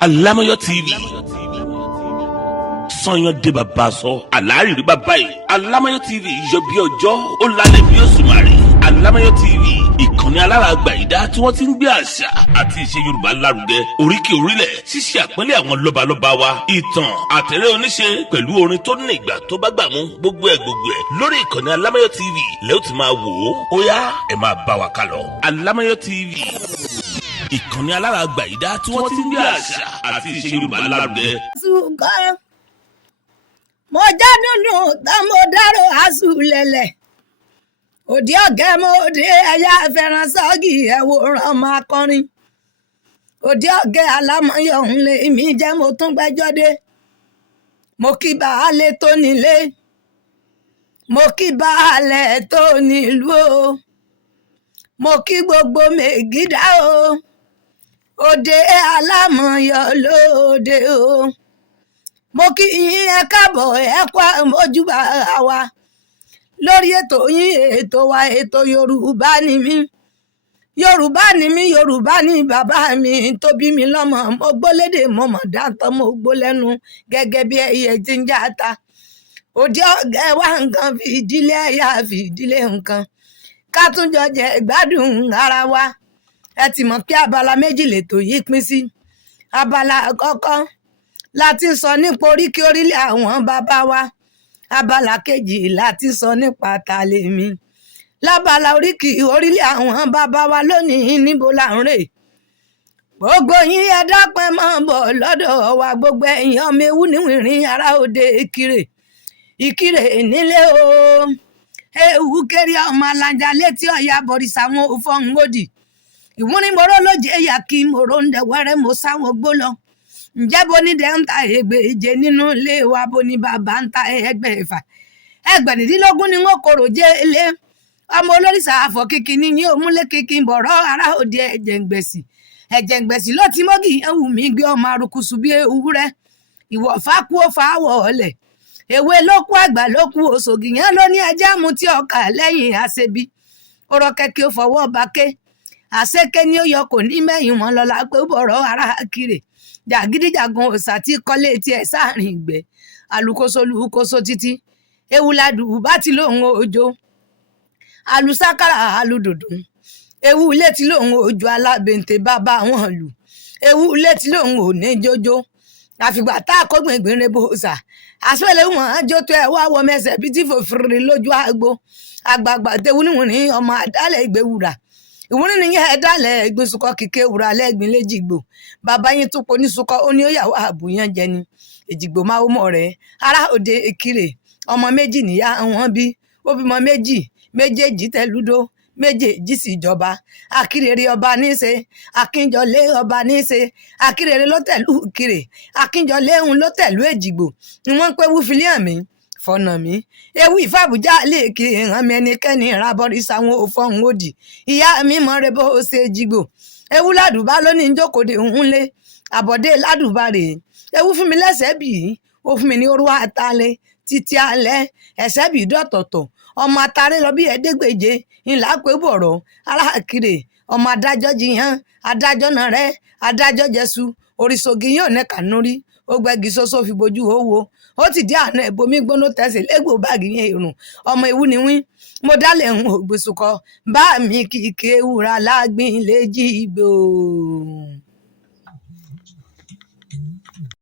Alamayo TV sọyàn dé bàbá sọ àlárìrí bàbá yìí. Alamayo TV yọ bí ọjọ́ ó lálẹ́ bí òṣùmàrè. Alamayo TV ìkànnì alárààgbà ìdá tí wọ́n ti ń gbé àṣà àti ìṣe Yorùbá lárugẹ, oríkì orílẹ̀, ṣíṣe àpọ́nlé àwọn lọ́balọ́ba wa, ìtàn àtẹ̀rẹ́ oníṣe pẹ̀lú orin tó ní ìgbà tó bá gbà mú, gbogbo ẹ̀ lórí ìkànnì Alamayo TV lẹ́yìn tí máa wò ó yá ẹ máa bá wa kálọ. Alamayo TV ìkànnì alárààgbà ìdá tí wọ́n ti ń gbé àṣà àti ìṣe Yorùbá lárugẹ. mo jádùnú tán mo dárò àsùlẹ̀lẹ̀ òdì ọ̀gẹ́ mo dé ẹ̀yà fẹ́ràn sọ́ọ̀gì ẹ̀wòrán máa kọrin òdì ọ̀gẹ́ Alámọ̀yọ̀ ń lé mi jẹ́ mo tún gbẹ́jọ́ dé mo kí baálé tó nílé mo kí baálẹ̀ tó nílùú o mo kí gbogbo mègídà o òde Alámọ̀yọ̀ lóde o mo kí yín ẹ káàbọ̀ ẹ kú àmójúbà wa lórí ètò yín ètò wa ètò Yorùbá ni mí Yorùbá ni bàbá mi tó bí mi lọ́mọ mo gbólédè mo mọ̀ dáńtọ́ mo gbó lẹ́nu gẹ́gẹ́ bí ẹyẹ tí ń játa òde ọ̀gẹ́ wa nǹkan fi ìdílé ẹ̀yà fi ìdílé nǹkan ká tún jọ jẹ ìgbádùn ara wa ẹ ti mọ̀ pé abala méjì lètò yìí pín sí. Abala àkọ́kọ́ láti sọ nípa oríkì orílẹ̀ àwọn bàbá wa, abala kejì láti sọ nípa tàlẹ́mí. Lábala oríkì orílẹ̀ àwọn bàbá wa lónìí níbo là ń rè. Gbogbo yín ẹ dápẹ́ máa bọ̀ lọ́dọ̀ wa, gbogbo ẹ̀yin ọmọ ewu níwìnrín ará òde Ìkirè nílé o ewu kéré ọmọ alájà létí ọ̀yà bọ̀rìṣà wọn ò fọ́ ń gòdì ìwúrin mòró lóje ẹ̀yà kí mòró ń dẹ̀wẹ́rẹ́ mo sáwọn gbó lọ ǹjẹ́ bó ní dẹ́ ń ta ẹgbẹ̀je nínú ilé wa bó ní bàbá ń ta ẹgbẹ̀fà ẹgbẹ̀rìndínlógún ni wọ́n kòrò jẹ́ ilé ọmọ olórìṣà àfọ̀ kìkì ní yín òmúlé kìkì bọ̀rọ̀ ará òde ẹ̀jẹ̀ǹgbẹ̀sì ló ti mọ́gì ẹ̀wù mi gbé ọmọ arúkúsù bí ewúrẹ́ ìwọ̀fà kú ó fa àwọ̀ ọ̀lẹ̀ èwe ló kú àgbà ló kú òṣògì yẹn ló ní ẹjẹ́ mu tí ọkà lẹ́yìn àṣebi ọ̀rọ̀ kẹ̀kẹ́ ó fọwọ́ bàké àṣekẹ́ ni ó yọ kò ní mẹ́yìn wọn lọ́la pé bọ̀rọ̀ ará Ìkirè jàgídíjàgan òòṣà tí kọ́lé tiẹ̀ sáàrin ìgbẹ́ alukoso lukoso títí ewúladù bá ti lóun òjò alusákàrà aludùdù ewu ilé tí lóun òjò alábẹ̀ǹtẹ̀ bàbá wọn lù ewu ilé tí lóun ò ní jójó àfìgbà tá a kó gbìngbìn rẹ bó ṣà àsọlẹ̀ wọn àjọ tó ẹ wá wọ mẹsẹ̀ bí tí fòfìrì lójú àgbo àgbààgbà tẹwu níwọ̀n ní ọmọ àdálẹ̀ ìgbéwùrà ìwúrin nìyẹn ẹ̀dálẹ̀ ẹ̀gbin sukọ kíkẹ́ wùrà lẹ́gbin léjìgbò bàbá yín tó poní sukọ ó ní ó yàwó àbúyàn jẹ ni èjìgbò máa wó mọ̀ rẹ̀ ará òde Ìkirè ọmọ méjì níyà wọn bí ó bímọ méjèèjì tẹlúdó méjèèjì sì jọba Akírèrè ọba níṣe Akínjọlé ọba níṣe Akírèrè ló tẹ̀lú Ìkirè Akínjọlé ń ló tẹ̀lú èjìgbò ni wọ́n ń pẹ́ wúfilíà mi fọ̀nà mi ewu ìfàbùjá lèkì ìhàn mi ẹnikẹ́ni ìrabọ̀rìṣà wọn ò fọ́hún òdì ìyá mi mọ̀ rẹ bó ṣe jìgbò ewu ládùbá lónìí jókòdè ń lé àbọ̀dé ládùbá rèé ewu fún mi lẹ́sẹ̀ bì í ó fún mi ní orúwà àtàlẹ́ títí alẹ́ ẹ̀sẹ̀ bì í dọ̀tọ̀tọ̀ ọmọ àtàrẹ lọ bí ẹ̀ẹ́dẹ́gbèje ńlá pé bọ̀rọ̀ ará Ìkirè ọmọ adájọ́ jiyàn adájọ́ náà rẹ adájọ́ jẹsù oríṣogì yóò ní kànúrí ó gbẹ́gi sóso fi bojú owó ó ti dí àná ìbomi gbóná tẹ̀sí lẹ́gbò báàgì yẹn irun ọmọ ewu ni wín mo dálẹ̀ ń ògbésùkọ bá mi kìkì ewúra lágbín léjì ìgbò.